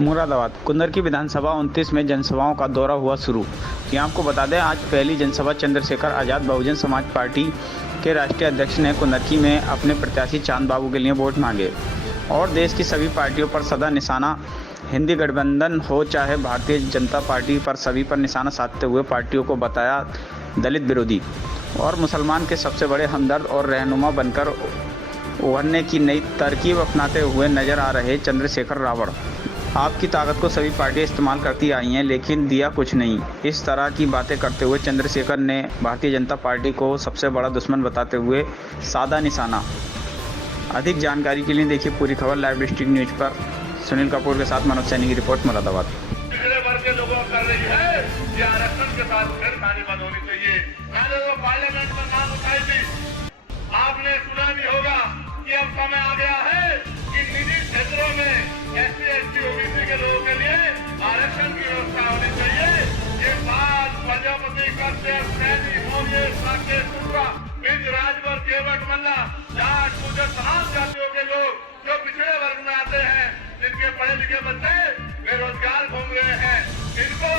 मुरादाबाद कुंदर की विधानसभा 29 में जनसभाओं का दौरा हुआ शुरू। यहाँ आपको बता दें, आज पहली जनसभा चंद्रशेखर आज़ाद बहुजन समाज पार्टी के राष्ट्रीय अध्यक्ष ने कुंदरकी में अपने प्रत्याशी चांद बाबू के लिए वोट मांगे और देश की सभी पार्टियों पर सदा निशाना हिंदी गठबंधन हो चाहे भारतीय जनता पार्टी पर सभी पर निशाना साधते हुए पार्टियों को बताया दलित विरोधी और मुसलमान के सबसे बड़े हमदर्द और रहनुमा बनकर उभरने की नई तरकीब अपनाते हुए नजर आ रहे चंद्रशेखर रावण। आपकी ताकत को सभी पार्टियां इस्तेमाल करती आई हैं लेकिन दिया कुछ नहीं। इस तरह की बातें करते हुए चंद्रशेखर ने भारतीय जनता पार्टी को सबसे बड़ा दुश्मन बताते हुए साधा निशाना। अधिक जानकारी के लिए देखिए पूरी खबर लाइव डिस्ट्रिक्ट न्यूज पर। सुनील कपूर के साथ मनोज सैनी की रिपोर्ट, मुरादाबाद। पिछड़े वर्ग के लोगों कर रही है कि आरक्षण के साथ छेड़खानी बंद होनी चाहिए। मैंने तो पार्लियामेंट में मांग उठाई थी, आपने सुना भी होगा कि अब समय आ गया है कि निजी क्षेत्रों में SC ST OBC के लोगों के लिए आरक्षण की व्यवस्था होनी चाहिए। ये बात प्रजापति कश्यप सैनी मौर्य साकेत शुक्ला बिंद राजभर केवट मल्ला जाट गुजर तमाम जातियों के लोग जो पिछड़े वर्ग में आते हैं, जिनके पढ़े लिखे बच्चे बेरोजगार घूम रहे हैं, इनको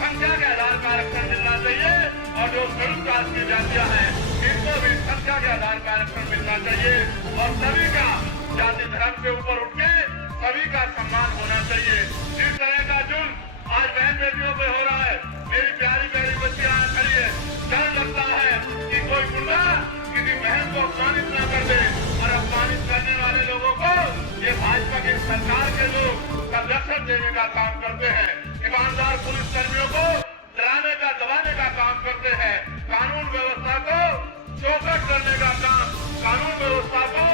संख्या के आधार पर आरक्षण मिलना चाहिए और जो शेड्यूल कास्ट की जातियां हैं इनको भी संख्या के आधार पर आरक्षण मिलना चाहिए और सभी का जाति धर्म से ऊपर उठ के सभी का सम्मान होना चाहिए। जिस तरह का जुल्म आज बहन बेटियों पे हो रहा है, मेरी प्यारी प्यारी बच्चियां खड़ी है, डर लगता है कि कोई गुंडा किसी बहन को अपमानित न कर दे और अपमानित करने वाले लोगों को ये भाजपा की सरकार के लोग संरक्षण देने का काम करते हैं। ईमानदार पुलिस कर्मियों को डराने का दबाने का काम करते हैं, कानून व्यवस्था को चौकट करने का काम, कानून व्यवस्था को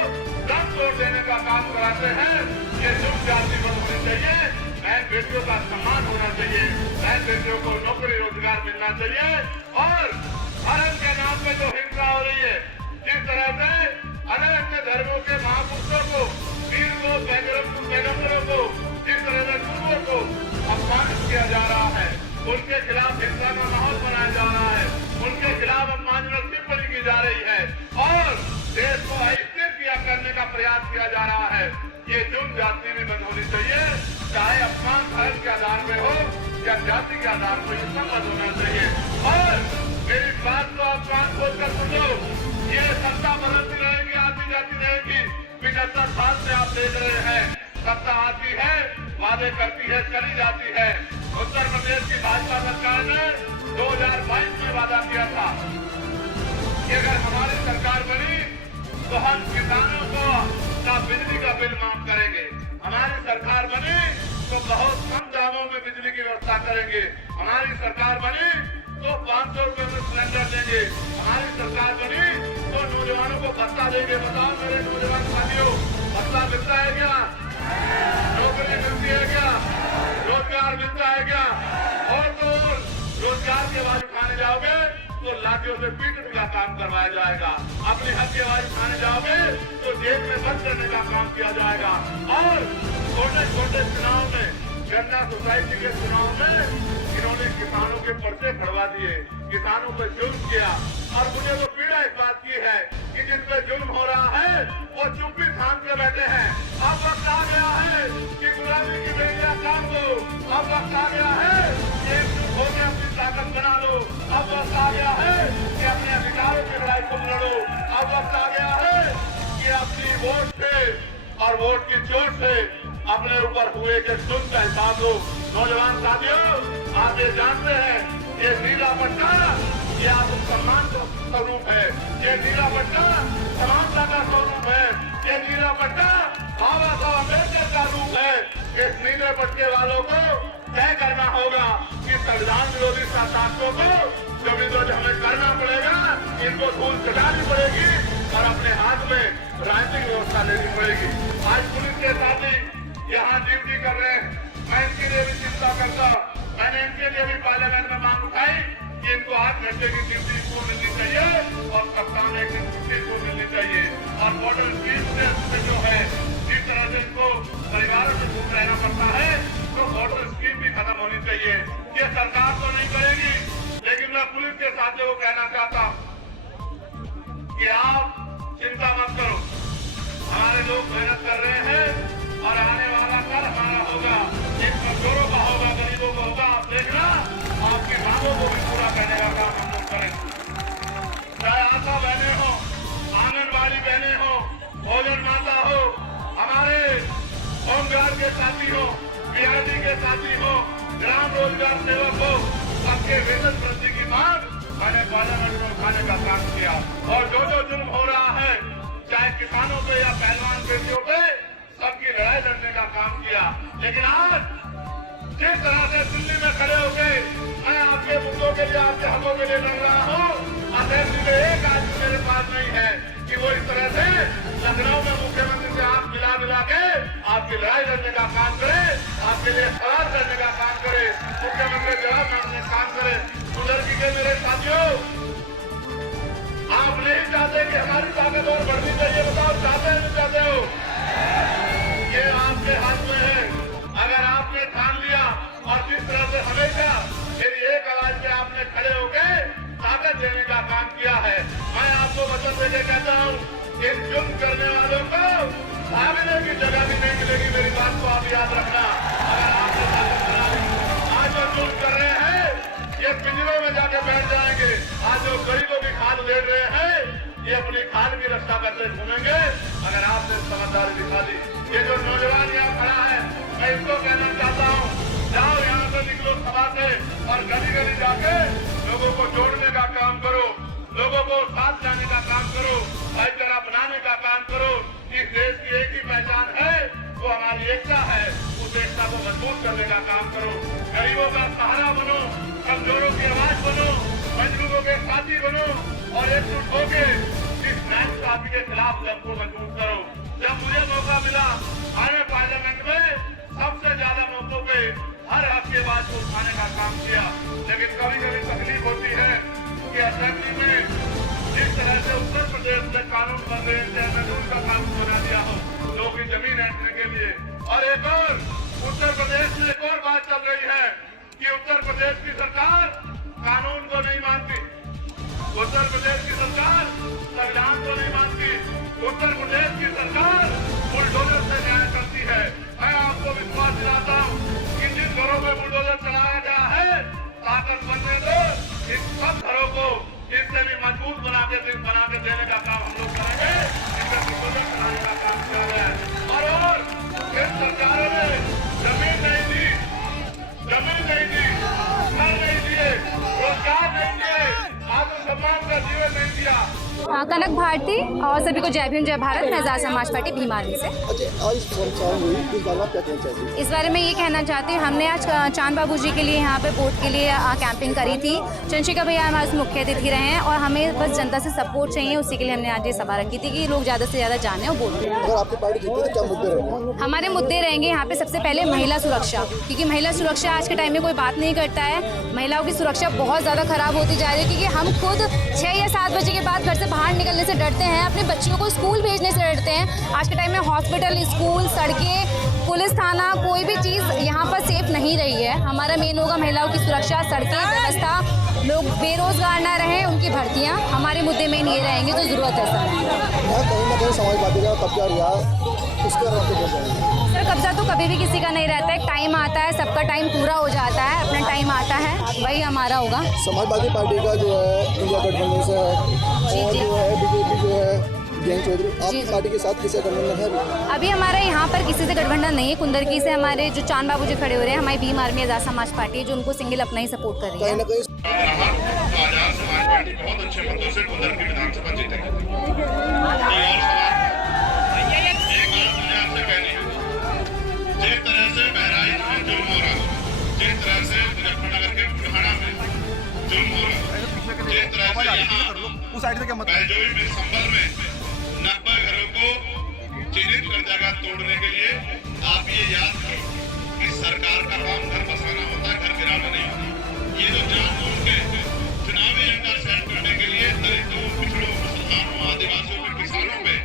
दम तोड़ देने का काम कराते हैं। ये जुल्म जाति बंद होनी चाहिए, बहन बेटियों का सम्मान होना चाहिए, बहन बेटियों को नौकरी रोजगार मिलना चाहिए और धर्म के नाम पे जो हिंसा हो रही है, जिस तरह से अलग अलग धर्मों के महापुरुषों को, वीर को, पैगंबरों को, जिस तरह से गुरुओं को अपमानित किया जा रहा है, उनके खिलाफ हिंसा का माहौल बनाया जा रहा है, उनके खिलाफ अपमानजनक टिप्पणी की जा रही है और देश को अस्थिर करने का प्रयास किया जा रहा है। ये जुल्म जाति में बंद होनी चाहिए, चाहे अपमान धर्म के आधार पे हो या जाति के आधार पर, ये सब बंद होना चाहिए। और मेरी बात को अपमान खोज कर सुन लो, ये सत्ता बदलती रहेगी, आती जाती रहेगी। 75 साल से आप देख रहे हैं, सत्ता आती है, वादे करती है, चली जाती है। उत्तर प्रदेश की भाजपा सरकार ने 2022 में वादा किया था कि अगर हमारी सरकार बनी तो हम किसानों को बिजली का बिल माफ करेंगे, हमारी सरकार बनी तो बहुत कम दामों में बिजली की व्यवस्था करेंगे, हमारी सरकार बनी तो 500 रुपए में सिलेंडर देंगे, हमारी सरकार बनी तो नौजवानों को भत्ता देंगे। बताओ मेरे नौजवान साथियों, भत्ता मिलता है क्या? नौकरी मिलती है क्या? रोजगार मिलता है क्या? और तो रोजगार के बाद खाने जाओगे तो लाठियों से पीटने का काम करवाया जाएगा, अपनी हक की आवाज खाने जाओगे तो जेल में बंद करने का काम किया जाएगा। और छोटे छोटे चुनाव में, गन्ना सोसाइटी के चुनाव में इन्होंने किसानों के पर्चे फड़वा दिए, किसानों पर जुल्म किया। और मुझे तो पीड़ा इस बात की है कि जिन पे जुल्म हो रहा है वो चुप्पी थाम के बैठे हैं। अब वक्त आ गया है कि गुलामी की बेड़ियां काम दो, अब वक्त आ गया है कि एकजुट होकर अपनी ताकत बना लो, अब वक्त आ गया है कि अपने अधिकारों की लड़ाई को लड़ो, अब वक्त आ गया है कि अपनी वोट से और वोट की चोट से अपने ऊपर हुए के जुल्म का हिसाब लो। नौजवान साथियों, आप ये जानते हैं ये नीला पट्टा ये आप सम्मान का स्वरूप है, ये नीला पट्टा समानता का स्वरूप है, ये नीला पट्टा बाबा साहब अम्बेडकर का रूप है। इस नीले पट्टे वालों को तय करना होगा कि संविधान विरोधी ताकतों को जो विरोध हमें करना पड़ेगा, इनको धूल चटानी पड़ेगी और अपने हाथ में राजनीतिक व्यवस्था लेनी पड़ेगी। आज पुलिस के साथी यहाँ ड्यूटी कर रहे हैं, मैं इनके लिए भी चिंता करता। मैंने इनके लिए भी पार्लियामेंट में मांग उठाई कि इनको 8 घंटे की ड्यूटी को मिलनी चाहिए और सप्ताह में 1 दिन छुट्टी को मिलनी चाहिए। और बॉर्डर स्कीम से जो है, जिस तरह से इनको परिवारों से दूर रहना पड़ता है, तो बॉर्डर स्कीम भी खत्म होनी चाहिए। ये सरकार तो नहीं करेगी, लेकिन मैं पुलिस के साथियों को कहना चाहता हूँ कि आप चिंता मत करो, हमारे लोग मेहनत कर रहे हैं और आने वाला कल हमारा होगा। को भी पूरा करने का काम हम लोग करेंगे। चाहे आशा बहने हो, आंगनबाड़ी बहने हो, भोजन माता हो, हमारे होमगार्ड के साथी हो, पीआरडी के साथी हो, ग्राम रोजगार सेवक हो, सबके वेतन वृद्धि की मांग मैंने पार्लियामेंट में उठाने का काम किया। और जो जो जुल्म हो रहा है, चाहे किसानों पे या पहलवान बेटियों पे, सबकी लड़ाई लड़ने का काम किया। लेकिन आज जिस तरह से दिल्ली में खड़े होके मैं आपके मुद्दों के लिए, आपके हकों के लिए लड़ रहा हूँ, असेंबली में एक आदमी मेरे पास नहीं है कि वो इस तरह से लखनऊ में मुख्यमंत्री से हाथ मिला के आपकी लड़ाई लड़ने का काम करे, आपके लिए सवाल करने का काम करे, मुख्यमंत्री जवाब मांगने का काम करे। बुजुर्ग के मेरे साथियों, आप नहीं चाहते कि हमारी ताकत और बढ़नी चाहिए? बताओ, चाहते हैं नहीं चाहते हो? ये आपके हाथ में है। अगर आपने ठान लिया और जिस तरह से हमेशा मेरी एक आवाज में आपने खड़े होके ताकत देने का काम किया है, मैं आपको वचन देके कहता हूँ, इन जुल्म करने वालों को भागने की जगह भी नहीं मिलेगी। मेरी बात को आप याद रखना। अगर आपने ताकत बनाई, आज जो जुल्म कर रहे हैं ये पिंजरों में जाके बैठ जाएंगे। आज जो गरीबों की खाल उधेड़ रहे हैं, ये अपनी खाल की रक्षा करते घूमेंगे। अगर आपने समझदारी दिखा दी, ये जो नौजवान यहाँ खड़ा है, मैं इसको कहना चाहता हूँ, जाओ यहाँ से निकलो सभा से और गली गली जाके लोगों को जोड़ने का काम करो, लोगों को साथ लाने का काम करो, भाईचारा बनाने का काम करो। इस देश की एक ही पहचान है, वो हमारी एकता है। उस एकता को मजबूत करने का काम करो, गरीबों का सहारा बनो, कमजोरों की आवाज बनो, मजलूमों के साथी बनो और एकजुट होके इस नाइंसाफी के खिलाफ जंग को मजबूत करो। जब मुझे मौका मिला, मैंने पार्लियामेंट में सबसे ज्यादा मौकों पे हर हक के बात को उठाने का काम किया। लेकिन कभी कभी तकलीफ होती है कि असेंबली में जिस तरह से उत्तर प्रदेश में कानून बन रहे थे, मैंने उनका कानून बना दिया हो लोगों की जमीन हटने के लिए। और एक और उत्तर प्रदेश में एक और बात चल रही है कि उत्तर प्रदेश की सरकार कानून को नहीं मानती, उत्तर प्रदेश की सरकार संविधान को नहीं मानती, उत्तर प्रदेश की सरकार बुलडोजर से न्याय करती है। मैं आपको विश्वास दिलाता हूँ कि जिन घरों में बुलडोजर चलाया गया है, ताकत बनने दो, इन सब घरों को इससे भी मजबूत बना के देने का काम हम लोग करेंगे। इनका बुलडोजर चलाने का काम किया गया है। और इन सरकारों ने जमीन नहीं दी, घर नहीं दिए, रोजगार नहीं दिए, आत्मसम्मान का जीवन नहीं दिया। कनक भारती और सभी को जय भीम जय भारत। मैं आजाद समाज पार्टी भीम आर्मी से। इस बारे में ये कहना चाहती हूँ, हमने आज चांद बाबू जी के लिए यहाँ पे वोट के लिए कैंपिंग करी थी। चंद्रशेखर भैया हमारे मुख्य अतिथि रहे हैं और हमें बस जनता से सपोर्ट चाहिए, उसी के लिए हमने आज ये सभा रखी थी कि लोग ज़्यादा से ज़्यादा जाने और वोट दें। अगर आपकी पार्टी जीती तो क्या मुद्दे रहेंगे? हमारे मुद्दे रहेंगे यहाँ पे सबसे पहले महिला सुरक्षा, क्योंकि महिला सुरक्षा आज के टाइम में कोई बात नहीं करता है। महिलाओं की सुरक्षा बहुत ज़्यादा खराब होती जा रही है, क्योंकि हम खुद 6 या 7 बजे के बाद घर से बाहर निकलने से डरते हैं, अपने बच्चियों को स्कूल भेजने से डरते हैं। आज के टाइम में हॉस्पिटल, स्कूल, सड़कें, पुलिस थाना, कोई भी चीज़ यहाँ पर सेफ नहीं रही है। हमारा मेन होगा महिलाओं की सुरक्षा, सड़कें, व्यवस्था, लोग बेरोजगार ना रहें, उनकी भर्तियाँ, हमारे मुद्दे मेन ये रहेंगे जो ज़रूरत है सर। कहीं ना कहीं समाजवादी का कब्जा रहा, सर कब्जा तो कभी भी किसी का नहीं रहता है, टाइम आता है, सबका टाइम पूरा हो जाता है, अपना टाइम आता है, वही हमारा होगा। समाजवादी पार्टी का जो है इंडिया गठबंधन से है और जो है बीजेपी जो है जयंत चौधरी, आपकी पार्टी के साथ किसी गठबंधन है? अभी हमारे यहाँ पर किसी से गठबंधन नहीं है। कुंदरकी से हमारे जो चांद बाबू जी खड़े हो रहे हैं, हमारी भीम आर्मी आजाद समाज पार्टी है जो उनको सिंगल अपना ही सपोर्ट कर रही है। कहीं ना कहीं आजाद समाज पार्टी बहुत अच्छे मतों से कुंदरकी विधानसभा जीतेगी। जिस तरह से बहराइच में जुल्म हो रहा, जिस तरह से मुजफ्फरनगर के बुढ़ाना में जुल्म हो रहा, जिस तरह से यहाँ बैजोई में संभल में 90 घरों को चिन्हित कर जगह तोड़ने के लिए, आप ये याद करो कि सरकार का काम घर बसाना होता है, घर गिराना नहीं होता। ये जो जानबूझ के चुनावी एजेंडा सेट करने के लिए दलितों, पिछड़ों, मुसलमानों, आदिवासियों पे, किसानों पे,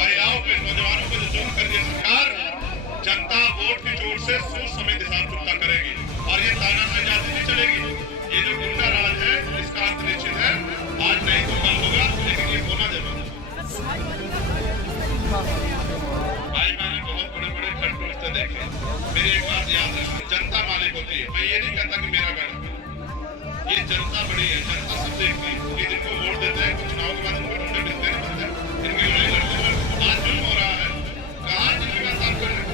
महिलाओं पे, नौजवानों पे जो जुल्म कर दिया सरकार, जनता वोट की जोर से सोच समेत हिसाब चुकता करेगी और ये तानाशाही जाती नहीं चलेगी। ये जो गुंडा राज है इसका अंत निश्चित है, आज नहीं तो कल होगा, लेकिन ये होना जरूरी है। भाई मैंने बहुत बड़े बड़े खंड रिश्ते देखे, मेरी एक बात याद रखना, जनता मालिक होती है। मैं ये नहीं कहता कि मेरा घर ये जनता बड़ी है, जनता सब देखती है। ये जिनको वोट देते हैं कुछ चुनाव के बाद उनको ढूंढे मिलते हैं, इनकी लड़ाई लड़ते हैं। आज जुल्म हो रहा है, कहाँ जिनके पास काम कर रहे हैं?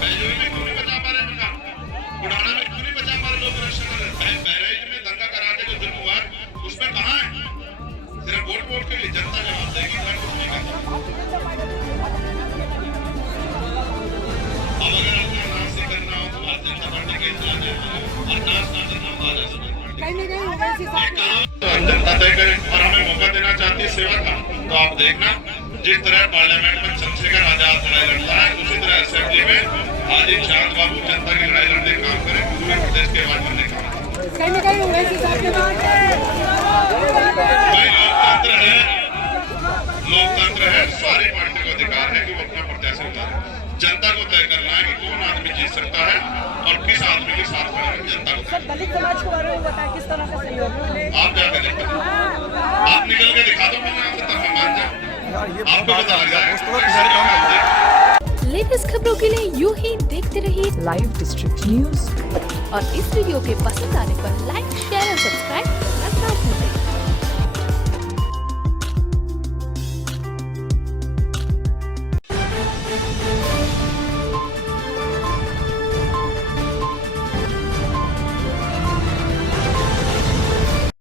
बैजोरी में क्यों नहीं बचा पा रहे मकान? बुढ़ाना में क्यों नहीं बचा पा रहे लोग रक्षा कर रहे? बहराइच में दंगा करा के जो जुल्म हुआ है उसमें कहाँ है? सिर्फ वोट के लिए जनता जवाब देगी, मैं कुछ नहीं करता। अब अगर अपना नाश से करना हो तो भारतीय जनता पार्टी के इस्तेमाल है, और नाश ना करना हो तो आज जनता तय करे और हमें मौका देना चाहती है सेवा का। तो आप देखना, जिस तरह पार्लियामेंट में चंद्रशेखर आजाद लड़ाई लड़ता है, उसी तरह असेंबली में आज एक चांद बाबू जनता की लड़ाई लड़ने का काम करें, पूरे प्रदेश के आवाज बनने का काम करें। लोकतंत्र है, सारी पार्टी को अधिकार है कि वो अपना प्रत्याशी उतारे। जनता को तय करना है कि कौन आदमी जीत सकता है और किस आदमी के साथ खड़ा है। जनता को दलित समाज के बारे में बताएं, किस तरह का सहयोग है? आप क्या करें? आप निकल के दिखा दो, मैं मान जाऊं, आपको पता लग जाएगा। लेटेस्ट खबरों के लिए यूं ही देखते रहिए लाइव डिस्ट्रिक्ट न्यूज और इस वीडियो के पसंद आने पर लाइक, शेयर और सब्सक्राइब